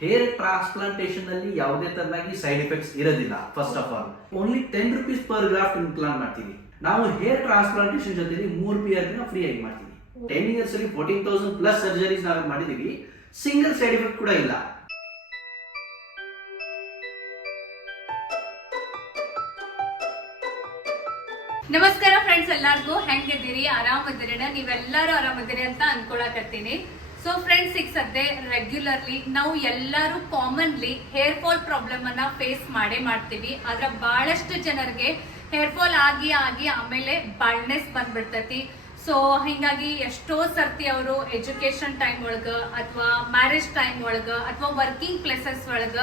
Hair transplantation ಅಲ್ಲಿ ಯಾವುದೇ ತರನಾಗಿ ಸೈಡ್ ಎಫೆಕ್ಟ್ಸ್ ಇರೋದಿಲ್ಲ. First of all only 10 rupees per graft implant ಮಾಡ್ತೀವಿ ನಾವು. ಹೇರ್ ಟ್ರಾನ್ಸ್ಪ್ಲಾಂಟೇಶನ್ ಜೊತೆಲಿ 3 PRP ಫ್ರೀ ಆಗಿ ಮಾಡ್ತೀವಿ. 10 years ಅಲ್ಲಿ 14,000 ಪ್ಲಸ್ ಸರ್ಜರೀಸ್ ನಾವು ಮಾಡಿದೀವಿ. ಸಿಂಗಲ್ ಸೈಡ್ ಎಫೆಕ್ಟ್ ಕೂಡ ಇಲ್ಲ. ನಮಸ್ಕಾರ ಫ್ರೆಂಡ್ಸ್, ಎಲ್ಲರಿಗೂ ಹೆಂಗಿದ್ದೀರಿ? ಆರಾಮದಿರಿ? ನೀವೆಲ್ಲರೂ ಆರಾಮದಿರಿ ಅಂತ ಅನ್ಕೊಳಕತ್ತೀನಿ. ಸೊ ಫ್ರೆಂಡ್ಸ್, ಈಗ ಸದ್ಯ ರೆಗ್ಯುಲರ್ಲಿ ನಾವು ಎಲ್ಲರೂ ಕಾಮನ್ಲಿ ಹೇರ್ ಫಾಲ್ ಪ್ರಾಬ್ಲಮ್ ಅನ್ನ ಫೇಸ್ ಮಾಡ್ತೀವಿ. ಆದ್ರೆ ಬಹಳಷ್ಟು ಜನರಿಗೆ ಹೇರ್ ಫಾಲ್ ಆಗಿ ಆಮೇಲೆ ಬಾಲ್ಡ್ನೆಸ್ ಬಂದ್ಬಿಡ್ತೈತಿ. ಸೊ ಹಿಂಗಾಗಿ ಎಷ್ಟೋ ಸರ್ತಿ ಅವರು ಎಜುಕೇಶನ್ ಟೈಮ್ ಒಳಗ ಅಥವಾ ಮ್ಯಾರೇಜ್ ಟೈಮ್ ಒಳಗ ಅಥವಾ ವರ್ಕಿಂಗ್ ಪ್ಲೇಸಸ್ ಒಳಗ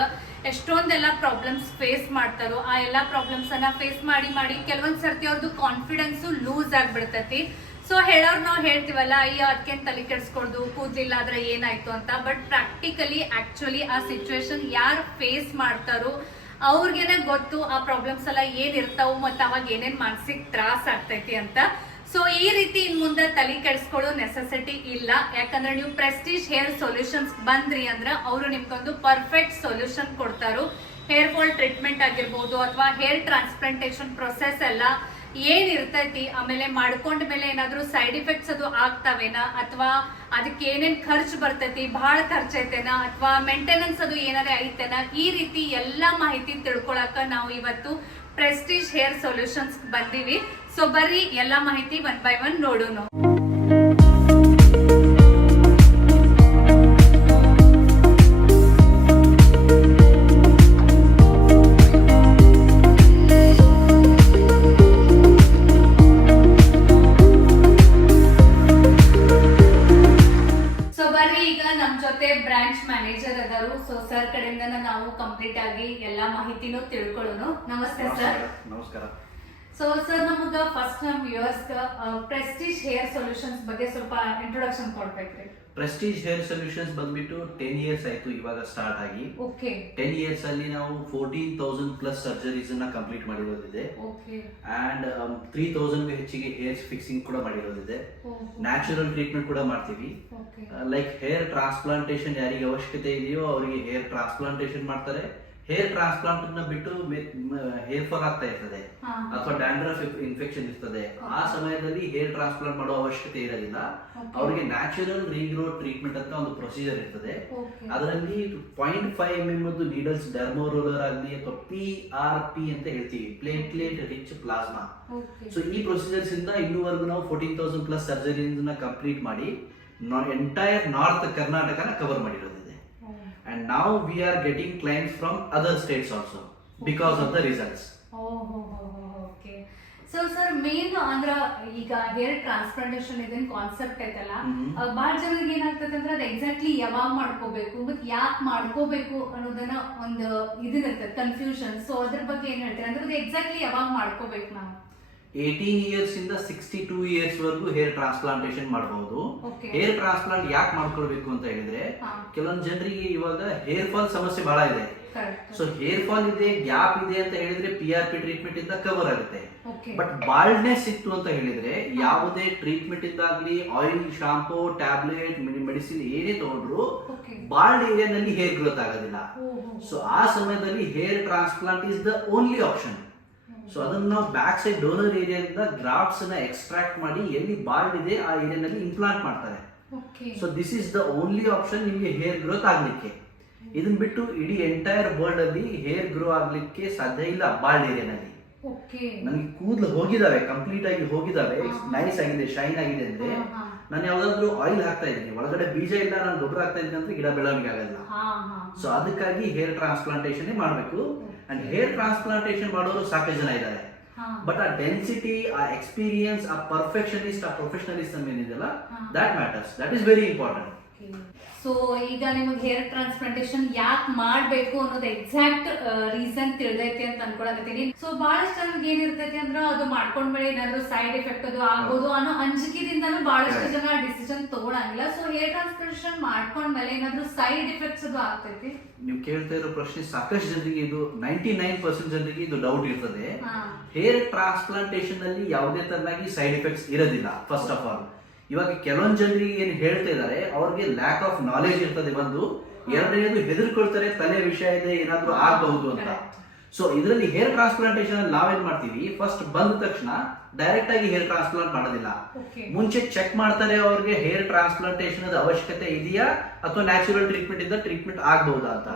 ಎಷ್ಟೊಂದೆಲ್ಲ ಪ್ರಾಬ್ಲಮ್ಸ್ ಫೇಸ್ ಮಾಡ್ತಾರೋ. ಆ ಎಲ್ಲಾ ಪ್ರಾಬ್ಲಮ್ಸ್ ಅನ್ನ ಫೇಸ್ ಮಾಡಿ ಕೆಲವೊಂದ್ ಸರ್ತಿ ಅವ್ರದ್ದು ಕಾನ್ಫಿಡೆನ್ಸ್ ಲೂಸ್ ಆಗ್ಬಿಡ್ತೈತಿ. ಸೊ ಹೇಳೋರು ನಾವು ಹೇಳ್ತೀವಲ್ಲ, ಅಯ್ಯೋ ಅದಕ್ಕೆ ತಲೆ ಕೆಡಿಸ್ಕೊಳ್ದು, ಕೂದ್ಲಿಲ್ಲ ಆದ್ರೆ ಏನಾಯ್ತು ಅಂತ. ಬಟ್ ಪ್ರಾಕ್ಟಿಕಲಿ ಆಕ್ಚುಲಿ ಆ ಸಿಚುವೇಶನ್ ಯಾರು ಫೇಸ್ ಮಾಡ್ತಾರೋ ಅವ್ರಿಗೇನೆ ಗೊತ್ತು ಆ ಪ್ರಾಬ್ಲಮ್ಸ್ ಎಲ್ಲ ಏನ್ ಇರ್ತಾವು ಮತ್ತೆ ಅವಾಗ ಏನೇನ್ ಮಾನಸಿಕ ತ್ರಾಸ ಆಗ್ತೈತಿ ಅಂತ. ಸೊ ಈ ರೀತಿ ಇನ್ ಮುಂದೆ ತಲೆ ಕೆಡಿಸ್ಕೊಳ್ಳೋ ನೆಸೆಸಿಟಿ ಇಲ್ಲ. ಯಾಕಂದ್ರೆ ನೀವು ಪ್ರೆಸ್ಟೀಜ್ ಹೇರ್ ಸೊಲ್ಯೂಷನ್ಸ್ ಬಂದ್ರಿ ಅಂದ್ರೆ ಅವರು ನಿಮ್ಗೊಂದು ಪರ್ಫೆಕ್ಟ್ ಸೊಲ್ಯೂಷನ್ ಕೊಡ್ತಾರೋ. ಹೇರ್ ಫಾಲ್ ಟ್ರೀಟ್ಮೆಂಟ್ ಆಗಿರ್ಬೋದು ಅಥವಾ ಹೇರ್ ಟ್ರಾನ್ಸ್ಪ್ಲಾಂಟೇಶನ್ ಪ್ರೊಸೆಸ್ ಎಲ್ಲ ಏನ್ ಇರ್ತೈತಿ, ಆಮೇಲೆ ಮಾಡ್ಕೊಂಡ ಮೇಲೆ ಏನಾದ್ರು ಸೈಡ್ ಎಫೆಕ್ಟ್ಸ್ ಅದು ಆಗ್ತಾವೇನಾ ಅಥವಾ ಅದಕ್ಕೆ ಏನೇನ್ ಖರ್ಚು ಬರ್ತೈತಿ, ಬಹಳ ಖರ್ಚೈತೇನಾ ಅಥವಾ ಮೇಂಟೆನೆನ್ಸ್ ಅದು ಏನಾರೇ ಐತೇನಾ, ಈ ರೀತಿ ಎಲ್ಲಾ ಮಾಹಿತಿ ತಿಳ್ಕೊಳಕ ನಾವು ಇವತ್ತು ಪ್ರೆಸ್ಟೀಜ್ ಹೇರ್ ಸೊಲ್ಯೂಷನ್ಸ್ ಬಂದೀವಿ. ಸೊ ಬರ್ರಿ ಎಲ್ಲಾ ಮಾಹಿತಿ 1 by 1 ನೋಡೋಣ. ಬ್ರಾಂಚ್ ಮ್ಯಾನೇಜರ್ ಅದಾರು. ಸೊ ಸರ್ ಕಡೆಯಿಂದ ನಾವು ಕಂಪ್ಲೀಟ್ ಆಗಿ ಎಲ್ಲಾ ಮಾಹಿತಿನೂ ತಿಳ್ಕೊಳ್ಳೋಣ. ನಮಸ್ತೆ ಸರ್. ನಮಸ್ಕಾರ. ಸೊ ಸರ್, ನಮಗ ಫಸ್ಟ್ ನಮ್ ವ್ಯೂವರ್ಸ್ ಪ್ರೆಸ್ಟೀಜ್ ಹೇರ್ ಸೊಲ್ಯೂಷನ್ಸ್ ಬಗ್ಗೆ ಸ್ವಲ್ಪ ಇಂಟ್ರೊಡಕ್ಷನ್ ಕೊಡ್ಬೇಕ್ರಿ. ಪ್ರೆಸ್ಟೀಜ್ ಹೇರ್ ಸೊಲ್ಯೂಷನ್ಸ್ ಬಂದ್ಬಿಟ್ಟು 10 years ಆಯ್ತು ಇವಾಗ ಸ್ಟಾರ್ಟ್ ಆಗಿ. ಓಕೆ. 10 years ಅಲ್ಲಿ ನಾವು 14,000 ಪ್ಲಸ್ ಸರ್ಜರೀಸ್ ಅನ್ನ ಕಂಪ್ಲೀಟ್ ಮಾಡಿರೋದಿದೆ. ಓಕೆ. ಅಂಡ್ 3,000 ಹೆಚ್ಚಿಗೆ ಹೇರ್ ಫಿಕ್ಸಿಂಗ್ ಕೂಡ ಮಾಡಿರೋದಿದೆ. ನ್ಯಾಚುರಲ್ ಟ್ರೀಟ್ಮೆಂಟ್ ಕೂಡ ಮಾಡ್ತೀವಿ. ಲೈಕ್ ಹೇರ್ ಟ್ರಾನ್ಸ್ಪ್ಲಾಂಟೇಶನ್ ಯಾರಿಗೆ ಅವಶ್ಯಕತೆ ಇದೆಯೋ ಅವರಿಗೆ ಹೇರ್ ಟ್ರಾನ್ಸ್ಪ್ಲಾಂಟೇಶನ್ ಮಾಡ್ತಾರೆ. ಹೇರ್ ಟ್ರಾನ್ಸ್ಪ್ಲಾಂಟ್ ನ ಬಿಟ್ಟು ಹೇರ್ ಫಾಲ್ ಆಗ್ತಾ ಇರ್ತದೆ ಅಥವಾ ಡ್ಯಾಂಡ್ರಫ್ ಇನ್ಫೆಕ್ಷನ್ ಇರ್ತದೆ, ಆ ಸಮಯದಲ್ಲಿ ಹೇರ್ ಟ್ರಾನ್ಸ್ಪ್ಲಾಂಟ್ ಮಾಡೋ ಅವಶ್ಯಕತೆ ಇರೋದಿಲ್ಲ. ಅವರಿಗೆ ನ್ಯಾಚುರಲ್ ರೀಗ್ರೋ ಟ್ರೀಟ್ಮೆಂಟ್ ಅಂತ ಒಂದು ಪ್ರೊಸೀಜರ್ ಇರ್ತದೆ. ಅದರಲ್ಲಿ 0.5 mm ನೀಡಲ್ಸ್ ಡರ್ಮೋ ರೋಲರ್ ಆಗಲಿ ಅಥವಾ PRP ಅಂತ ಹೇಳ್ತೀವಿ, ಪ್ಲೇಟ್ಲೆಟ್ ರಿಚ್ ಪ್ಲಾಸ್ಮಾ. ಸೊ ಈ ಪ್ರೊಸೀಜರ್ಸ್ ಇಂದ ಇನ್ನೂವರೆಗೂ ನಾವು 14,000 ಪ್ಲಸ್ ಸರ್ಜರೀಸ್ ನ ಕಂಪ್ಲೀಟ್ ಮಾಡಿ ಎಂಟೈರ್ ನಾರ್ತ್ ಕರ್ನಾಟಕನ ಕವರ್ ಮಾಡಿರೋದಿದೆ. And now we are getting clients from other states also because of the results. Okay. So sir, main ಅಂದ್ರ ಈಗ ಹೇರ್ ಟ್ರಾನ್ಸ್ಪ್ಲಾಂಟೇಶನ್ ಇದನ್ ಕಾನ್ಸೆಪ್ಟ್ ಐತಲ್ಲ, ಬಹಳ ಜನರಿಗೆ ಏನಾಗ್ತದೆ ಅಂದ್ರೆ ಅದು ಎಕ್ಸಾಕ್ಟ್ಲಿ ಯಾವಾಗ ಮಾಡ್ಕೋಬೇಕು ಮತ್ತೆ ಯಾಕೆ ಮಾಡ್ಕೋಬೇಕು ಅನ್ನೋದನ್ನ ಒಂದು ಇದಿರುತ್ತೆ ಕನ್ಫ್ಯೂಷನ್. ಸೊ ಅದ್ರ ಬಗ್ಗೆ ಏನ್ ಹೇಳ್ತೀರಾ? ಅಂದ್ರೆ ಅದು ಎಕ್ಸಾಕ್ಟ್ಲಿ ಯಾವಾಗ ಮಾಡ್ಕೋಬೇಕು ನಾವು? 18 years ಇಂದ 62 years ವರೆಗೂ ಹೇರ್ ಟ್ರಾನ್ಸ್ಪ್ಲಾಂಟೇಶನ್ ಮಾಡಬಹುದು. ಹೇರ್ ಟ್ರಾನ್ಸ್ಪ್ಲಾಂಟ್ ಯಾಕೆ ಮಾಡ್ಕೊಳ್ಬೇಕು ಅಂತ ಹೇಳಿದ್ರೆ, ಕೆಲವೊಂದು ಜನರಿಗೆ ಇವಾಗ ಹೇರ್ ಫಾಲ್ ಸಮಸ್ಯೆ ಬಹಳ ಇದೆ. ಸೊ ಹೇರ್ ಫಾಲ್ ಇದೆ, ಗ್ಯಾಪ್ ಇದೆ ಅಂತ ಹೇಳಿದ್ರೆ PRP ಟ್ರೀಟ್ಮೆಂಟ್ ಇಂದ ಕವರ್ ಆಗುತ್ತೆ. ಬಟ್ ಬಾಲ್ಡ್ನೆಸ್ ಇತ್ತು ಅಂತ ಹೇಳಿದ್ರೆ ಯಾವುದೇ ಟ್ರೀಟ್ಮೆಂಟ್ ಇಂದಾಗ್ಲಿ, ಆಯಿಲ್, ಶಾಂಪೂ, ಟ್ಯಾಬ್ಲೆಟ್, ಮೆಡಿಸಿನ್ ಏನೇ ತಗೊಂಡ್ರು ಬಾಲ್ಡ್ ಏರಿಯಾನಲ್ಲಿ ಹೇರ್ ಗ್ರೋತ್ ಆಗೋದಿಲ್ಲ. ಸೊ ಆ ಸಮಯದಲ್ಲಿ hair transplant is the only option. So ಅದನ್ನ ನಾವು ಬ್ಯಾಕ್ ಸೈಡ್ ಡೋನರ್ ಏರಿಯಾದಿಂದ ಗ್ರಾಫ್ಟ್ಸ್ ನ ಎಕ್ಸ್ಟ್ರಾಕ್ಟ್ ಮಾಡಿ ಎಲ್ಲಿ ಬಾಲ್ಡ್ ಇದೆ ಆ ಏರಿಯಾನಲ್ಲಿ ಇಂಪ್ಲಾಂಟ್ ಮಾಡ್ತಾರೆ. So this is the only option ನಿಮಗೆ ಹೇರ್ ಗ್ರೋತ್ ಆಗ್ಲಿಕ್ಕೆ. ಇದನ್ನ ಬಿಟ್ಟು ಇಡೀ ಎಂಟೈರ್ ವರ್ಲ್ಡ್ ಅಲ್ಲಿ ಹೇರ್ ಗ್ರೋ ಆಗ್ಲಿಕ್ಕೆ ಸಾಧ್ಯ ಇಲ್ಲ ಬಾಲ್ಡ್ ಏರಿಯಾನಲ್ಲಿ. ನನಗೆ ಕೂದಲು ಹೋಗಿದಾವೆ, ಕಂಪ್ಲೀಟ್ ಆಗಿ ಹೋಗಿದಾವೆ, ನೈಸ್ ಆಗಿದೆ, ಶೈನ್ ಆಗಿದೆ ಅಂದ್ರೆ ನಾನು ಯಾವ್ದಾದ್ರು ಆಯಿಲ್ ಹಾಕ್ತಾ ಇದ್ದೀನಿ, ಒಳಗಡೆ ಬೀಜ ಇಲ್ಲ, ನಾನು ಗೊಬ್ಬರ ಹಾಕ್ತಾ ಇದ್ದೀನಿ ಅಂದ್ರೆ ಗಿಡ ಬೆಳವಣಿಗೆ ಆಗಲ್ಲ. ಸೊ ಅದಕ್ಕಾಗಿ ಹೇರ್ ಟ್ರಾನ್ಸ್ಪ್ಲಾಂಟೇಶನ್ ಮಾಡಬೇಕು. ಅಂಡ್ ಹೇರ್ ಟ್ರಾನ್ಸ್ಪ್ಲಾಂಟೇಶನ್ ಮಾಡೋರು ಸಾಕಷ್ಟು ಜನ ಇದ್ದಾರೆ. ಬಟ್ ಆ ಡೆನ್ಸಿಟಿ, ಆ ಎಕ್ಸ್ಪೀರಿಯನ್ಸ್, ಆ ಪರ್ಫೆಕ್ಷನಿಸ್ಟ್, ಆ ಪ್ರೊಫೆಷನಲಿಸಮ್ ಏನಿದೆಯಲ್ಲ, that matters. That is very important. So ಈಗ ನಿಮಗೆ ಹೇರ್ ಟ್ರಾನ್ಸ್ಪ್ಲಾಂಟೇಶನ್ ಯಾಕೆ ಮಾಡಬೇಕು ಅನ್ನೋದು ಎಕ್ಸಾಕ್ಟ್ ರೀಸನ್ ತಿಳಿದೈತಿ ಅಂತ ಅನ್ಕೊಳಕತ್ತೀನಿ. ಸೊ ಬಹಳಷ್ಟು ಜನರಿಗೆ ಏನಿರ್ತೈತಿ ಅಂದ್ರೆ ಅದು ಮಾಡ್ಕೊಂಡ್ಮೇಲೆ ಏನಾದ್ರು ಸೈಡ್ ಎಫೆಕ್ಟ್ ಅದು ಆಗ್ಬೋದು ಅನ್ನೋ ಅಂಜಿಕೆದಿಂದನೂ ಬಹಳಷ್ಟು ಜನ ಡಿಸಿಷನ್ ತಗೊಳಂಗಿಲ್ಲ. ಸೊ ಹೇರ್ ಟ್ರಾನ್ಸ್ಪ್ಲಾಂಟೇಶನ್ ಮಾಡ್ಕೊಂಡ್ಮೇಲೆ ಏನಾದ್ರು ಸೈಡ್ ಎಫೆಕ್ಟ್ಸ್ ಅದು ಆಗ್ತೈತಿ? ನೀವು ಕೇಳ್ತಾ ಇರೋ ಪ್ರಶ್ನೆ ಸಾಕಷ್ಟು ಜನರಿಗೆ ಇದು 99% ಜನರಿಗೆ ಇದು ಡೌಟ್ ಇರ್ತದೆ. ಹೇರ್ ಟ್ರಾನ್ಸ್ಪ್ಲಾಂಟೇಶನ್ ಅಲ್ಲಿ ಯಾವುದೇ ತರನಾಗಿ ಸೈಡ್ ಎಫೆಕ್ಟ್ಸ್ ಇರೋದಿಲ್ಲ. ಫಸ್ಟ್ ಆಫ್ ಆಲ್ ಇವಾಗ ಕೆಲವೊಂದು ಜನರಿಗೆ ಏನ್ ಹೇಳ್ತಾ ಇದಾರೆ ಅವ್ರಿಗೆ ಲ್ಯಾಕ್ ಆಫ್ ನಾಲೆಜ್ ಇರ್ತದೆ. ಒಂದು ಎರಡನೇದು ಹೆದರ್ಕೊಳ್ತಾರೆ, ತಲೆ ವಿಷಯ ಇದೆ, ಏನಾದ್ರೂ ಆಗಬಹುದು ಅಂತ. ಸೊ ಇದರಲ್ಲಿ ಹೇರ್ ಟ್ರಾನ್ಸ್ಪ್ಲಾಂಟೇಶನ್ ಅಲ್ಲಿ ನಾವೇನ್ ಮಾಡ್ತೀವಿ, ಫಸ್ಟ್ ಬಂದ ತಕ್ಷಣ ಡೈರೆಕ್ಟ್ ಆಗಿ ಹೇರ್ ಟ್ರಾನ್ಸ್ಪ್ಲಾಂಟ್ ಮಾಡೋದಿಲ್ಲ. ಮುಂಚೆ ಚೆಕ್ ಮಾಡ್ತಾರೆ ಅವ್ರಿಗೆ ಹೇರ್ ಟ್ರಾನ್ಸ್ಪ್ಲಾಂಟೇಶನ್ ಅವಶ್ಯಕತೆ ಇದೆಯಾ ಅಥವಾ ನ್ಯಾಚುರಲ್ ಟ್ರೀಟ್ಮೆಂಟ್ ಇಂದ ಟ್ರೀಟ್ಮೆಂಟ್ ಆಗಬಹುದಾ ಅಂತ.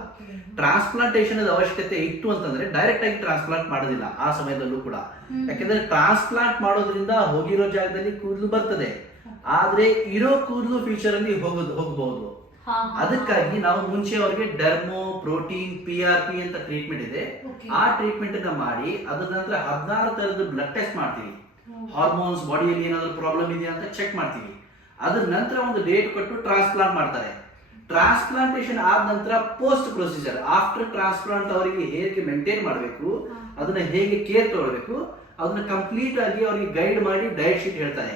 ಟ್ರಾನ್ಸ್ಪ್ಲಾಂಟೇಶನ್ ಅವಶ್ಯಕತೆ ಇತ್ತು ಅಂತಂದ್ರೆ ಡೈರೆಕ್ಟ್ ಆಗಿ ಟ್ರಾನ್ಸ್ಪ್ಲಾಂಟ್ ಮಾಡೋದಿಲ್ಲ ಆ ಸಮಯದಲ್ಲೂ ಕೂಡ. ಯಾಕಂದ್ರೆ ಟ್ರಾನ್ಸ್ಪ್ಲಾಂಟ್ ಮಾಡೋದ್ರಿಂದ ಹೋಗಿರೋ ಜಾಗದಲ್ಲಿ ಕೂದಲು ಬರ್ತದೆ, ಆದ್ರೆ ಇರೋ ಕೂದಲು ಫ್ಯೂಚರ್ ಅಲ್ಲಿ ಹೋಗಬಹುದು. ಅದಕ್ಕಾಗಿ ನಾವು ಮುಂಚೆ ಅವ್ರಿಗೆ ಡರ್ಮೋ, ಪ್ರೋಟೀನ್, PRP ಅಂತ ಟ್ರೀಟ್ಮೆಂಟ್ ಇದೆ. ಆ ಟ್ರೀಟ್ಮೆಂಟ್ ಅನ್ನ ಮಾಡಿ ಅದ್ರ ನಂತರ 16 ತರದ ಬ್ಲಡ್ ಟೆಸ್ಟ್ ಮಾಡ್ತೀವಿ. ಹಾರ್ಮೋನ್ಸ್ ಬಾಡಿಯಲ್ಲಿ ಏನಾದ್ರು ಪ್ರಾಬ್ಲಮ್ ಇದೆಯಾ ಅಂತ ಚೆಕ್ ಮಾಡ್ತೀವಿ. ಅದ್ರ ನಂತರ ಒಂದು ಡೇಟ್ ಕೊಟ್ಟು ಟ್ರಾನ್ಸ್ಪ್ಲಾಂಟ್ ಮಾಡ್ತಾರೆ. ಟ್ರಾನ್ಸ್ಪ್ಲಾಂಟೇಶನ್ ಆದ ನಂತರ ಪೋಸ್ಟ್ ಪ್ರೊಸೀಜರ್, ಆಫ್ಟರ್ ಟ್ರಾನ್ಸ್ಪ್ಲಾಂಟ್ ಅವರಿಗೆ ಹೇಗೆ ಮೇಂಟೈನ್ ಮಾಡಬೇಕು, ಅದನ್ನ ಹೇಗೆ ಕೇರ್ ತಗೊಳ್ಬೇಕು, ಅದನ್ನ ಕಂಪ್ಲೀಟ್ ಆಗಿ ಅವರಿಗೆ ಗೈಡ್ ಮಾಡಿ ಡಯಟ್ ಶೀಟ್ ಹೇಳ್ತಾರೆ.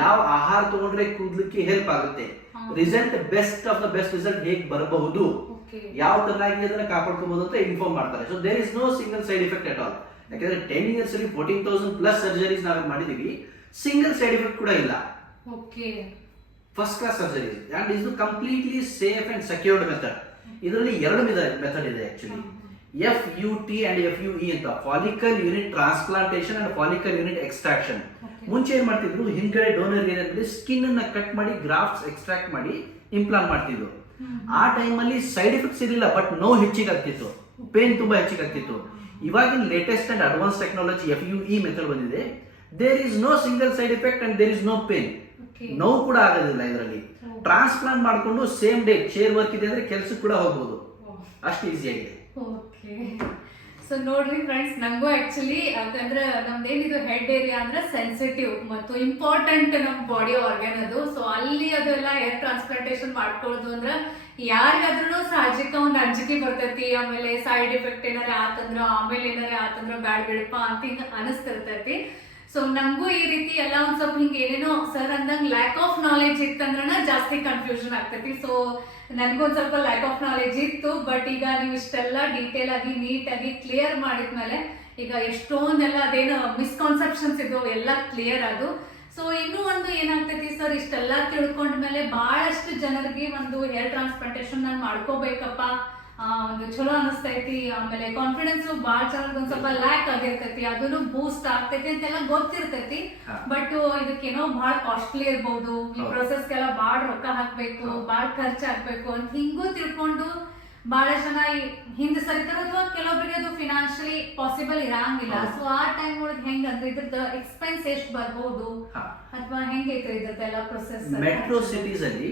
ಯಾವ ಆಹಾರ ತಗೊಂಡ್ರೆ ಕೂದಲಿಕ್ಕೆ ಹೆಲ್ಪ್ ಆಗುತ್ತೆ, result best of the best result ಹೇಗೆ ಬರಬಹುದು, ಯಾವ ತರನಾಗಿ ಅದನ್ನ ಕಾಪಾಡ್ಕೋಬಹುದು ಅಂತ ಇನ್ಫಾರ್ಮ್ ಮಾಡ್ತಾರೆ. So there is no single side effect at all. ಯಾಕಂದ್ರೆ 10 years ಅಲ್ಲಿ 14,000 ಪ್ಲಸ್ ಸರ್ಜರೀಸ್ ನಾವೇ ಮಾಡಿದೀವಿ, ಸಿಂಗಲ್ ಸೈಡ್ ಎಫೆಕ್ಟ್ ಕೂಡ ಇಲ್ಲ. ಫಸ್ಟ್ ಕ್ಲಾಸ್ ಸರ್ಜರೀಸ್ ಅಂಡ್ ಇದು completely safe and secured method. ಇದರಲ್ಲಿ 2 ಮೆಥಡ್ ಇದೆ ಆಕ್ಚುಲಿ, FUT ಅಂಡ್ FUE ಅಂತ, follicle unit transplantation and follicle unit extraction. ಮುಂಚೆ ಏನ್ ಮಾಡ್ತಿದ್ರು, ಹಿಂದ್ಗಡೆ ಡೋನರ್ ಏರಿಯಾದಲ್ಲಿ ಸ್ಕಿನ್ ಅನ್ನ ಕಟ್ ಮಾಡಿ ಗ್ರಾಫ್ಟ್ಸ್ ಎಕ್ಸ್ಟ್ರಾಕ್ಟ್ ಮಾಡಿ ಇಂಪ್ಲಾಂಟ್ ಮಾಡ್ತಿದ್ರು. ಆ ಟೈಮ್ ಅಲ್ಲಿ ಸೈಡ್ ಎಫೆಕ್ಟ್ಸ್ ಇರಲಿಲ್ಲ, ಬಟ್ ನೋವು ಹೆಚ್ಚಿಗೆ ಆಗ್ತಿತ್ತು, ಪೇನ್ ತುಂಬಾ ಹೆಚ್ಚಿಗೆ ಆಗ್ತಿತ್ತು. ಇವಾಗಿನ latest and advance technology FUE method ಬಂದಿದೆ. There is no single side effect and there is no pain. ನೋವು ಕೂಡ ಆಗೋದಿಲ್ಲ ಇದರಲ್ಲಿ. ಟ್ರಾನ್ಸ್ಪ್ಲಾಂಟ್ ಮಾಡ್ಕೊಂಡು ಸೇಮ್ ಡೇ ಚೇರ್ ವರ್ಕ್ ಇದೆ ಅಂದ್ರೆ ಕೆಲ್ಸಕ್ಕೆ ಕೂಡ ಹೋಗ್ಬೋದು, ಅಷ್ಟು ಈಸಿ ಆಗಿದೆ. ಸೊ ನೋಡ್ರಿ ಫ್ರೆಂಡ್ಸ್, ನಂಗೂ ಆಕ್ಚುಲಿ ಯಾಕಂದ್ರೆ ನಮ್ದೇನಿದು ಹೆಡ್ ಏರಿಯಾ ಅಂದ್ರೆ ಸೆನ್ಸಿಟಿವ್ ಮತ್ತು ಇಂಪಾರ್ಟೆಂಟ್ ನಮ್ ಬಾಡಿ ಆರ್ಗನ್ ಅದು. ಸೊ ಅಲ್ಲಿ ಅದೆಲ್ಲ ಹೇರ್ ಟ್ರಾನ್ಸ್ಪ್ಲಾಂಟೇಶನ್ ಮಾಡ್ಕೊಳ್ಳೋದು ಅಂದ್ರೆ ಯಾರಿಗಾದ್ರೂ ಸಾಹಜಿಕ ಒಂದು ಅಂಜಿಕೆ ಬರ್ತೈತಿ. ಆಮೇಲೆ ಸೈಡ್ ಎಫೆಕ್ಟ್ ಏನಾರ ಆಮೇಲೆ ಆತಂದ್ರ ಬ್ಯಾಡ್ ಬಿಡಪ್ಪ ಅಂತ ಹಿಂಗ ಅನಿಸ್ತಿರ್ತೈತಿ. ಸೊ ನಂಗೂ ಈ ರೀತಿ ಎಲ್ಲ ಒಂದ್ ಸ್ವಲ್ಪ ಹಿಂಗ ಏನೇನೋ ಸರ್ ಅಂದಂಗ್ ಲ್ಯಾಕ್ ಆಫ್ ನಾಲೆಜ್ ಇತ್ತಂದ್ರ ಜಾಸ್ತಿ ಕನ್ಫ್ಯೂಷನ್ ಆಗ್ತೈತಿ. ಸೊ ನನ್ಗೊಂದ್ ಸ್ವಲ್ಪ ಲ್ಯಾಕ್ ಆಫ್ ನಾಲೆಜ್ ಇತ್ತು, ಬಟ್ ಈಗ ನೀವು ಇಷ್ಟೆಲ್ಲ ಡೀಟೇಲ್ ಆಗಿ ನೀಟ್ ಆಗಿ ಕ್ಲಿಯರ್ ಮಾಡಿದ್ಮೇಲೆ ಈಗ ಎಷ್ಟೊಂದೆಲ್ಲ ಅದೇನು ಮಿಸ್ಕಾನ್ಸೆಪ್ಷನ್ಸ್ ಇದ್ವು ಎಲ್ಲ ಕ್ಲಿಯರ್ ಅದು. ಸೊ ಇನ್ನೂ ಒಂದು ಏನಾಗ್ತೈತಿ ಸರ್, ಇಷ್ಟೆಲ್ಲ ತಿಳ್ಕೊಂಡ್ಮೇಲೆ ಬಹಳಷ್ಟು ಜನರಿಗೆ ಒಂದು ಹೇರ್ ಟ್ರಾನ್ಸ್ಪ್ಲಾಂಟೇಶನ್ ನಾನು ಮಾಡ್ಕೋಬೇಕಪ್ಪ ಒಂದು ಚಲೋ ಅನಿಸ್ತೈತಿ. ಆಮೇಲೆ ಕಾನ್ಫಿಡೆನ್ಸ್ ಬಾಳ ಜನಕ್ಕೆ ಒಂದ್ ಸ್ವಲ್ಪ ಲ್ಯಾಕ್ ಆಗಿರ್ತೈತಿ, ಅದನ್ನು ಬೂಸ್ಟ್ ಆಗ್ತೈತಿ ಅಂತೆಲ್ಲ ಗೊತ್ತಿರ್ತೈತಿ. ಬಟ್ ಇದಕ್ಕೇನೋ ಬಹಳ ಕಾಸ್ಟ್ಲಿ ಇರ್ಬೋದು, ಈ ಪ್ರೊಸೆಸ್ಗೆಲ್ಲ ಬಾಳ ರೊಕ್ಕ ಹಾಕ್ಬೇಕು, ಬಾಳ ಖರ್ಚು ಹಾಕ್ಬೇಕು ಅಂತ ಹಿಂಗೂ ತಿಳ್ಕೊಂಡು ಬಹಳ ಜನ ಹಿಂದೆ ಸರಿತಾರ, ಅಥವಾ ಕೆಲವೊಬ್ಬರಿಗೆ ಅದು ಫಿನಾನ್ಷಿಯಲಿ ಪಾಸಿಬಲ್ ಇರಂಗಿಲ್ಲ. ಸೊ ಆ ಟೈಮ್ ಒಳಗೆ ಹೆಂಗ್ ಅಂದ್ರೆ ಇದ್ರದ್ದು ಎಕ್ಸ್ಪೆನ್ಸ್ ಎಷ್ಟು ಬರ್ಬೋದು ಅಥವಾ ಹೆಂಗೈತೆ ಇದ್ರದ್ದೆಲ್ಲ ಪ್ರೊಸೆಸ್? ಮೆಟ್ರೋ ಸಿಟೀಸ್ ಅಲ್ಲಿ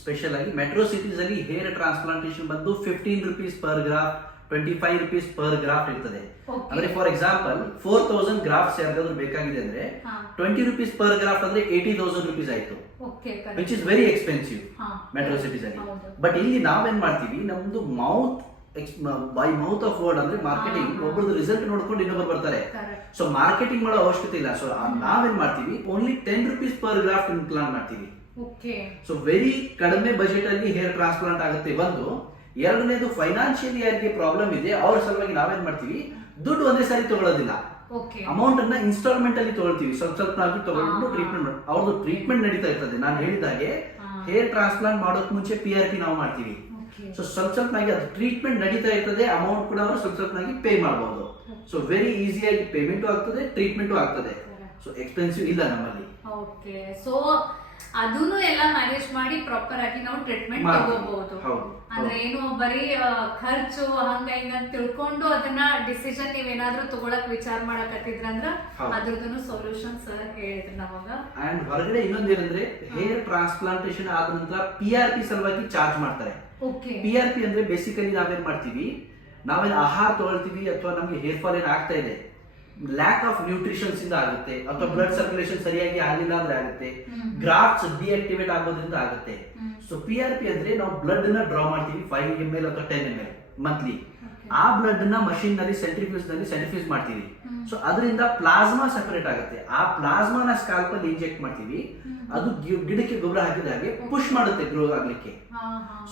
ಸ್ಪೆಷಲ್ ಆಗಿ ಮೆಟ್ರೋ ಸಿಟೀಸ್ ಅಲ್ಲಿ ಹೇರ್ ಟ್ರಾನ್ಸ್ಪ್ಲಾಂಟೇಶನ್ ಬಂದು 15 rupees per graft, 25 rupees per graft ಇರ್ತದೆ. ಅಂದ್ರೆ ಫಾರ್ ಎಕ್ಸಾಂಪಲ್ 4,000 ಗ್ರಾಫ್ಟ್ಸ್ ಯಾರಿಗಾದ್ರೂ ಬೇಕಾಗಿದೆ ಅಂದ್ರೆ 20 rupees per graft ಅಂದ್ರೆ 80,000 rupees ಆಯ್ತು, which is very expensive metro cities ಅಲ್ಲಿ. ಬಟ್ ಇಲ್ಲಿ ನಾವೇನ್ ಮಾಡ್ತೀವಿ, ನಮ್ದು ಬೈ ಮೌತ್ ಆಫ್ ವರ್ಡ್ ಅಂದ್ರೆ ಮಾರ್ಕೆಟಿಂಗ್, ಒಬ್ಬರದ್ದು ರಿಸಲ್ಟ್ ನೋಡ್ಕೊಂಡು ಇನ್ನೊಬ್ಬರು ಬರ್ತಾರೆ. ಸೊ ಮಾರ್ಕೆಟಿಂಗ್ ಮಾಡೋ ಅವಶ್ಯಕತೆ ಇಲ್ಲ. ಸೊ ನಾವೇನ್ ಮಾಡ್ತೀವಿ, only 10 rupees per graft implant ಮಾಡ್ತೀವಿ. ಸೊ ವೆರಿ ಕಡಿಮೆ ಬಜೆಟ್ ಅಲ್ಲಿ ಹೇರ್ ಟ್ರಾನ್ಸ್ಪ್ಲಾಂಟ್ ಆಗುತ್ತೆ ಒಂದು. ಎರಡನೇದು ಫೈನಾನ್ಷಿಯಲಿ ಯಾರಿಗೆ ಪ್ರಾಬ್ಲಮ್ ಇದೆ ಅವ್ರ ಸಲುವಾಗಿ ನಾವೇನ್ ಮಾಡ್ತೀವಿ, ದುಡ್ಡು ಒಂದೇ ಸಾರಿ ತಗೊಳ್ಳೋದಿಲ್ಲ, ಅಮೌಂಟ್ ಅನ್ನ ಇನ್ಸ್ಟಾಲ್ಮೆಂಟ್ ಅಲ್ಲಿ ತಗೊಳ್ತೀವಿ, ಸ್ವಲ್ಪ ಆಗಿ ತಗೊಂಡು ಟ್ರೀಟ್ಮೆಂಟ್. ಅವ್ರದ್ದು ಟ್ರೀಟ್ಮೆಂಟ್ ನಡೀತಾ ಇರ್ತದೆ. ನಾನು ಹೇಳಿದಾಗೆ ಹೇರ್ ಟ್ರಾನ್ಸ್ಪ್ಲಾಂಟ್ ಮಾಡೋಕ್ ಮುಂಚೆ PRP ನಾವು ಮಾಡ್ತೀವಿ. ಸೊ ಸ್ವಲ್ಪನಾಗಿ ಅದು ಟ್ರೀಟ್ಮೆಂಟ್ ನಡೀತಾ ಇರ್ತದೆ, ಅಮೌಂಟ್ ಕೂಡ ಅವರು ಸ್ವಲ್ಪನಾಗಿ ಪೇ ಮಾಡಬಹುದು. ಸೊ ವೆರಿ ಈಸಿಯಾಗಿ ಪೇಮೆಂಟು ಆಗ್ತದೆ, ಟ್ರೀಟ್ಮೆಂಟು ಆಗ್ತದೆ. ಸೊ ಎಕ್ಸ್ಪೆನ್ಸಿವ್ ಇಲ್ಲ ನಮ್ಮಲ್ಲಿ. ಓಕೆ, ಸೊ ಅದನ್ನು ಎಲ್ಲ ಮ್ಯಾನೇಜ್ ಮಾಡಿ ಪ್ರಾಪರ್ ಆಗಿ ನಾವು ಟ್ರೀಟ್ಮೆಂಟ್ ತಗೋಬಹುದು. ಅಂದ್ರೆ ಏನು ಬರೀ ಖರ್ಚು ಹಂಗ ಹಿಂಗ ಅಂತ ತಿಳ್ಕೊಂಡು ಅದನ್ನ ಡಿಸಿಷನ್ ನೀವೇನಾದ್ರೂ ತಗೊಳಕ್ ವಿಚಾರ ಮಾಡಕತ್ತಿದ್ರಂದ್ರ ಅದ್ರದ್ದು ಸೊಲ್ಯೂಷನ್ ಸರ್ ಹೇಳಿದ್ರು ನಮಗ. ಅಂಡ್ ಹೊರಗಡೆ ಇನ್ನೊಂದೇನಂದ್ರೆ ಹೇರ್ ಟ್ರಾನ್ಸ್ಪ್ಲಾಂಟೇಶನ್ ಆದ ನಂತರ PRP ಸಲುವಾಗಿ ಚಾರ್ಜ್ ಮಾಡ್ತಾರೆ. PRP ಅಂದ್ರೆ ಬೇಸಿಕಲಿ ನಾವೇನ್ ಮಾಡ್ತೀವಿ, ನಾವೇನ್ ಆಹಾರ ತಗೊಳ್ತೀವಿ ಅಥವಾ ನಮ್ಗೆ ಹೇರ್ ಫಾಲ್ ಏನ್ ಆಗ್ತಾ ಇದೆ, ಲ್ಯಾಕ್ ಆಫ್ ನ್ಯೂಟ್ರಿಷನ್ಸ್ ಇಂದ ಆಗುತ್ತೆ, ಅಥವಾ ಬ್ಲಡ್ ಸರ್ಕ್ಯುಲೇಷನ್ ಸರಿಯಾಗಿ ಆಗಿಲ್ಲ ಅಂದ್ರೆ ಆಗುತ್ತೆ, ಗ್ರಾಫ್ಟ್ಸ್ ಡಿಆಕ್ಟಿವೇಟ್ ಆಗೋದ್ರಿಂದ ಆಗುತ್ತೆ. ಸೊ PRP ಅಂದ್ರೆ ನಾವು ಬ್ಲಡ್ ನ ಡ್ರಾ ಮಾಡ್ತೀವಿ 5 ml ಅಥವಾ 10 ml ಮಂತ್ಲಿ. ಆ ಬ್ಲಡ್ ನ ಮಷೀನ್ ನಲ್ಲಿ ಸೆಂಟ್ರಿಫ್ಯೂಸ್ ಮಾಡ್ತೀವಿ. ಸೊ ಅದರಿಂದ ಪ್ಲಾಸ್ಮಾ ಸೆಪರೇಟ್ ಆಗುತ್ತೆ. ಆ ಪ್ಲಾಸ್ಮಾನ ಸ್ಕಾಲ್ಪ್ ಅಲ್ಲಿ ಇಂಜೆಕ್ಟ್ ಮಾಡ್ತೀವಿ. ಅದು ಗಿಡಕ್ಕೆ ಗೊಬ್ಬರ ಹಾಕಿದ ಹಾಗೆ ಪುಷ್ ಮಾಡುತ್ತೆ ಗ್ರೋ ಆಗ್ಲಿಕ್ಕೆ.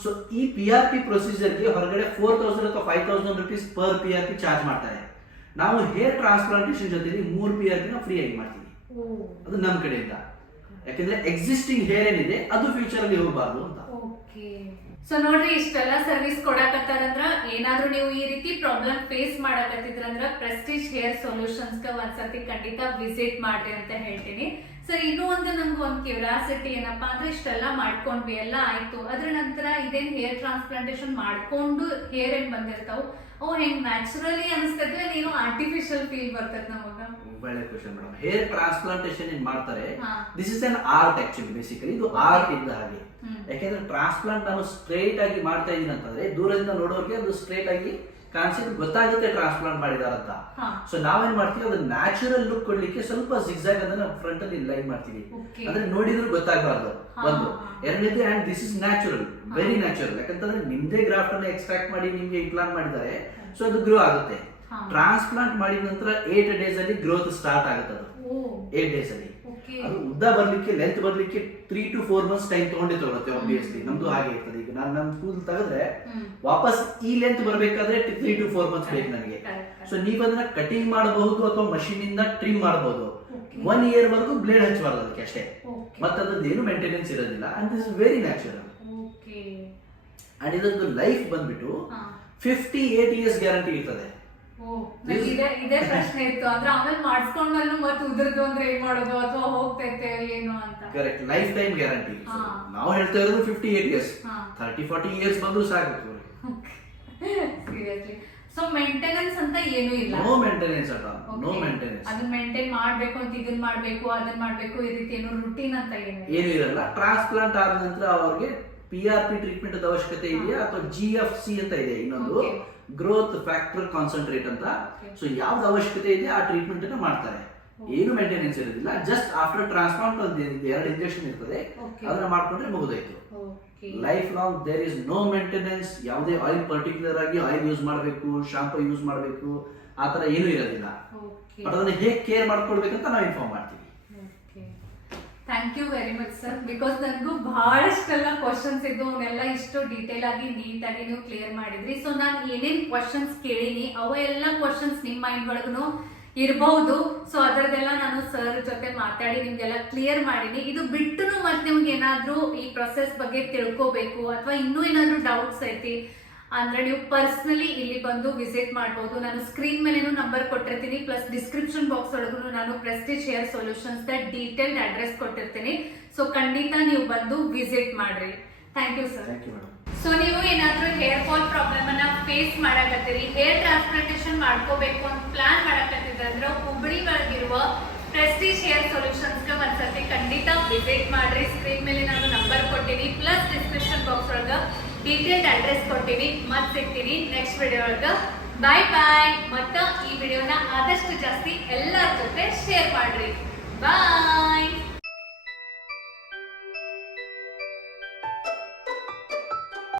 ಸೊ ಈ PRP ಪ್ರೊಸೀಜರ್ ಗೆ ಹೊರಗಡೆ 4,000 ಅಥವಾ 5,000 rupees per PRP ಚಾರ್ಜ್ ಮಾಡ್ತಾರೆ. ನಾವು ಹೇರ್ ಟ್ರಾನ್ಸ್ಪ್ಲಾಂಟೇಶನ್ ಜೊತೆಲಿ 3 PRP ನ ಫ್ರೀ ಆಗಿ ಮಾಡ್ತೀವಿ. ಅದು ನಮ್ಮ ಕಡೆಯಿಂದ. ಯಾಕಂದ್ರೆ ಎಕ್ಸಿಸ್ಟಿಂಗ್ ಹೇರ್ ಏನಿದೆ ಅದು ಫ್ಯೂಚರ್ ಅಲ್ಲಿ ಹೋಗಬಾರ್ದು ಅಂತ. ಸೊ ನೋಡ್ರಿ ಇಷ್ಟೆಲ್ಲ ಸರ್ವಿಸ್ ಕೊಡಕತ್ತಾರಂದ್ರ ಏನಾದ್ರೂ ನೀವು ಈ ರೀತಿ ಪ್ರಾಬ್ಲಮ್ ಫೇಸ್ ಮಾಡಕತ್ತಿದ್ರಂದ್ರ ಪ್ರೆಸ್ಟೀಜ್ ಹೇರ್ ಸೊಲ್ಯೂಷನ್ಸ್ ಗೆ ಒಂದ್ಸತಿ ಖಂಡಿತ ವಿಸಿಟ್ ಮಾಡ್ರಿ ಅಂತ ಹೇಳ್ತೀನಿ. ಸರ್ ಇನ್ನೂ ಒಂದು ನಮ್ಗೆ ಒಂದು ಕ್ಯೂರಿಯಾಸಿಟಿ ಏನಪ್ಪಾ ಅಂದ್ರೆ ಇಷ್ಟೆಲ್ಲ ಮಾಡ್ಕೊಂಡ್ವಿ ಎಲ್ಲ ಆಯ್ತು, ಅದ್ರ ನಂತರ ಇದೇನ್ ಹೇರ್ ಟ್ರಾನ್ಸ್ಪ್ಲಾಂಟೇಶನ್ ಮಾಡ್ಕೊಂಡು ಹೇರ್ ಏನ್ ಬಂದಿರ್ತಾವ ಅವು ಹೆಂಗ್ ನ್ಯಾಚುರಲಿ ಅನಿಸ್ತದೆ ನೀನು ಆರ್ಟಿಫಿಷಿಯಲ್ ಫೀಲ್ ಬರ್ತದೆ ನಮಗ? ಒಳ್ಳೆ ಕ್ವಶನ್ ಮೇಡಮ್. ಹೇರ್ ಟ್ರಾನ್ಸ್ಪ್ಲಾಂಟೇಶನ್ ಏನ್ ಮಾಡ್ತಾರೆ, this is an art actually. Basically ಇದು ಆರ್ಟ್ ಇದ್ದ ಹಾಗೆ. ಯಾಕೆಂದ್ರೆ ಟ್ರಾನ್ಸ್ಪ್ಲಾಂಟ್ ನಾನು ಸ್ಟ್ರೈಟ್ ಆಗಿ ಮಾಡ್ತಾ ಇದೀನಿ ಅಂತಂದ್ರೆ ದೂರದಿಂದ ನೋಡೋರಿಗೆ ಅದು ಸ್ಟ್ರೈಟ್ ಆಗಿ ಕಾಣಿಸಿದ್ರೆ ಗೊತ್ತಾಗುತ್ತೆ ಟ್ರಾನ್ಸ್ಪ್ಲಾಂಟ್ ಮಾಡಿದಾರಂತ. ಸೊ ನಾವೇನ್ ಮಾಡ್ತೀವಿ, ಅದು ನ್ಯಾಚುರಲ್ ಲುಕ್ ಕೊಡ್ಲಿಕ್ಕೆ ಸ್ವಲ್ಪ ಜಿಗ್ಜಾಗ್ ಅದನ್ನ ಫ್ರಂಟ್ ಅಲ್ಲಿ ಲೈನ್ ಮಾಡ್ತೀವಿ, ಅಂದ್ರೆ ನೋಡಿದ್ರು ಗೊತ್ತಾಗಬಾರ್ದು ಒಂದು. ಎರಡನೇದು, and this is natural, very natural. ಯಾಕಂತಂದ್ರೆ ನಿಮ್ದೇ ಗ್ರಾಫ್ಟ್ ಅನ್ನ ಎಕ್ಸ್ಟ್ರಾಕ್ಟ್ ಮಾಡಿ ನಿಮ್ಗೆ ಇಂಪ್ಲಾಂಟ್ ಮಾಡಿದ್ದಾರೆ, ಸೊ ಅದು ಗ್ರೋ ಆಗುತ್ತೆ. ಟ್ರಾನ್ಸ್ಪ್ಲಾಂಟ್ ಮಾಡಿದ ನಂತರ 8 days ಅಲ್ಲಿ ಗ್ರೋತ್ ಸ್ಟಾರ್ಟ್ ಆಗುತ್ತೆ. ಅದು 8 days ಅಲ್ಲಿ ಅದು ಉದ್ದ ಬರ್ಲಿಕ್ಕೆ, ಲೆಂತ್ ಬರ್ಲಿಕ್ಕೆ 3 to 4 months ಟೈಮ್ ತಗೊಂಡೇ ತಗೊಳುತ್ತೆ. ಆಬ್ವಿಯಸ್ಲಿ ನಮ್ದು ಹಾಗೆ ಇರ್ತದೆ. ಈಗ ನಾನು ನಮ್ ಕೂದಲು ತೆಗೆದ್ರೆ ವಾಪಸ್ ಈ ಲೆಂತ್ ಬರ್ಬೇಕಾದ್ರೆ 3 to 4 months ಬೇಕು ನನಗೆ. ಸೊ ನೀವು ಅದನ್ನ ಕಟಿಂಗ್ ಮಾಡಬಹುದು ಅಥವಾ ಮಷೀನ್ ಇಂದ ಟ್ರಿಮ್ ಮಾಡಬಹುದು. 1 year ವರೆಗೂ ಬ್ಲೇಡ್ ಹಚ್ಚಬಾರ್ದು ಅದಕ್ಕೆ ಅಷ್ಟೇ, ಮತ್ತೆ ಅದ್ರದ್ದು ಏನು ಮೇಂಟೆನೆನ್ಸ್ ಇರೋದಿಲ್ಲ. And this is very natural. And ಇದರದ್ದು ಲೈಫ್ ಬಂದ್ಬಿಟ್ಟು 58 years ಗ್ಯಾರಂಟಿ ಇರ್ತದೆ. ಇದೇ ಪ್ರಶ್ನೆ ಇತ್ತು ಅಂದ್ರೆ ಆಮೇಲೆ ಮಾಡಿಸ್ಕೊಂಡ್ಮೇಲೆ ಮತ್ತೆ ಉದ್ರದ್ದು ಅಂದ್ರೆ ಏನ್ ಮಾಡೋದು ಅಥವಾ ಹೋಗ್ತೈತೆ ಏನು ಅಂತ. Correct, life time guarantee. ನಾವು ಹೇಳ್ತಾ ಇರೋದು 58 years, 30-40 years ಬಂದ್ರು ಸಾಕು. ಸೀರಿಯಸ್ಲಿ. ಸೊ ಮೇಂಟೆನೆನ್ಸ್ ಅಂತ ಏನೂ ಇಲ್ಲ? No maintenance at all, no maintenance. ಅದನ್ನ ಮೇಂಟೈನ್ ಮಾಡ್ಬೇಕು ಅಂತ, ಇದನ್ನ ಮಾಡ್ಬೇಕು ಅದನ್ನ ಮಾಡ್ಬೇಕು, ಈ ರೀತಿ ಏನು ರೂಟೀನ್ ಅಂತ ಏನು ಇರಲ್ಲ. ಟ್ರಾನ್ಸ್ಪ್ಲಾಂಟ್ ಆದ ನಂತರ ಅವ್ರಿಗೆ PRP ಟ್ರೀಟ್ಮೆಂಟ್ ಅದ ಅವಶ್ಯಕತೆ ಇದೆಯಾ ಅಥವಾ GFC ಅಂತ ಇದೆ ಇನ್ನೊಂದು, ಗ್ರೋತ್ ಫ್ಯಾಕ್ಟರ್ ಕಾನ್ಸಂಟ್ರೇಟ್ ಅಂತ. ಸೊ ಯಾವ್ದು ಅವಶ್ಯಕತೆ ಇದೆ ಆ ಟ್ರೀಟ್ಮೆಂಟ್ ಅನ್ನ ಮಾಡ್ತಾರೆ. ಏನು ಮೇಂಟೆನೆನ್ಸ್ ಇರೋದಿಲ್ಲ. ಜಸ್ಟ್ ಆಫ್ಟರ್ ಟ್ರಾನ್ಸ್ಪ್ಲಾಂಟ್ ಒಂದು 2 ಇಂಜೆಕ್ಷನ್ ಇರ್ತದೆ, ಅದನ್ನ ಮಾಡ್ಕೊಂಡ್ರೆ ಮುಗಿದೋಯ್ತು. Lifelong there is no maintenance. ಯಾವುದೇ ಆಯಿಲ್ ಪರ್ಟಿಕ್ಯುಲರ್ ಆಗಿ ಆಯಿಲ್ ಯೂಸ್ ಮಾಡಬೇಕು, ಶಾಂಪೂ ಯೂಸ್ ಮಾಡಬೇಕು, ಆ ತರ ಏನೂ ಇರೋದಿಲ್ಲ. ಬಟ್ ಅದನ್ನ ಹೇಗೆ ಕೇರ್ ಮಾಡ್ಕೊಳ್ಬೇಕಂತ ನಾವು ಇನ್ಫಾರ್ಮ್ ಮಾಡ್ತೀವಿ. Thank you very much sir. Because ನನಗೂ ಬಹಳಷ್ಟೆಲ್ಲ ಕ್ವಶನ್ಸ್ ಇದ್ದು, ಅವನ್ನೆಲ್ಲ ಇಷ್ಟು ಡೀಟೇಲ್ ಆಗಿ ನೀಟಾಗಿ ನೀವು ಕ್ಲಿಯರ್ ಮಾಡಿದ್ರಿ. ಸೊ ನಾನು ಏನೇನ್ ಕ್ವಶನ್ಸ್ ಕೇಳೀನಿ ಅವೆಲ್ಲ ಕ್ವಶನ್ಸ್ ನಿಮ್ಮ ಮೈಂಡ್ ಒಳಗೂ ಇರಬಹುದು. ಸೊ ಅದರದೆಲ್ಲ ನಾನು ಸರ್ ಜೊತೆ ಮಾತಾಡಿ ನಿಮ್ಗೆಲ್ಲ ಕ್ಲಿಯರ್ ಮಾಡೀನಿ. ಇದು ಬಿಟ್ಟು ಮತ್ತೆ ನಿಮ್ಗೆ ಏನಾದ್ರೂ ಈ ಪ್ರೊಸೆಸ್ ಬಗ್ಗೆ ತಿಳ್ಕೋಬೇಕು ಅಥವಾ ಇನ್ನೂ ಏನಾದ್ರೂ ಡೌಟ್ಸ್ ಐತಿ ಅಂದ್ರೆ ನೀವು ಪರ್ಸನಲಿ ಇಲ್ಲಿ ಬಂದು ವಿಸಿಟ್ ಮಾಡಬಹುದು. ನಾನು ಸ್ಕ್ರೀನ್ ಮೇಲೇನು ನಂಬರ್ ಕೊಟ್ಟಿರ್ತೀನಿ, ಪ್ಲಸ್ ಡಿಸ್ಕ್ರಿಪ್ಷನ್ ಬಾಕ್ಸ್ ಒಳಗೂ ನಾನು Prestige Hair solutions detailed address ಕೊಟ್ಟಿರ್ತೀನಿ. ಸೊ ಖಂಡಿತ ನೀವು ಬಂದು ವಿಸಿಟ್ ಮಾಡ್ರಿ. Thank you sir. ಸೊ ನೀವು ಏನಾದ್ರೂ ಹೇರ್ ಫಾಲ್ ಪ್ರಾಬ್ಲಮ್ ಅನ್ನ ಫೇಸ್ ಮಾಡಕತ್ತೀರಿ, ಹೇರ್ ಟ್ರಾನ್ಸ್ಪ್ಲಾಂಟೇಶನ್ ಮಾಡ್ಕೋಬೇಕು ಅಂತ ಪ್ಲಾನ್ ಮಾಡಕತ್ತಿದ್ರೆ ಅಂದ್ರೆ ಹುಬ್ಬಳ್ಳಿ ಒಳಗಿರುವ ಪ್ರೆಸ್ಟೀಜ್ ಹೇರ್ ಸೊಲ್ಯೂಷನ್ಸ್ ಗೆ ಒಂದ್ಸತಿ ಖಂಡಿತ ವಿಸಿಟ್ ಮಾಡ್ರಿ. ಸ್ಕ್ರೀನ್ ಮೇಲೆ ನಾನು ನಂಬರ್ ಕೊಟ್ಟಿನಿ, ಪ್ಲಸ್ ಡಿಸ್ಕ್ರಿಪ್ಷನ್ ಬಾಕ್ಸ್ ಒಳಗ ಡೀಟೇಲ್ಡ್ ಅಡ್ರೆಸ್ ಕೊಟ್ಟಿನಿ. ಮತ್ತೆ ಸಿಗ್ತೀನಿ ನೆಕ್ಸ್ಟ್ ವಿಡಿಯೋ ಒಳಗ. ಬಾಯ್ ಬಾಯ್.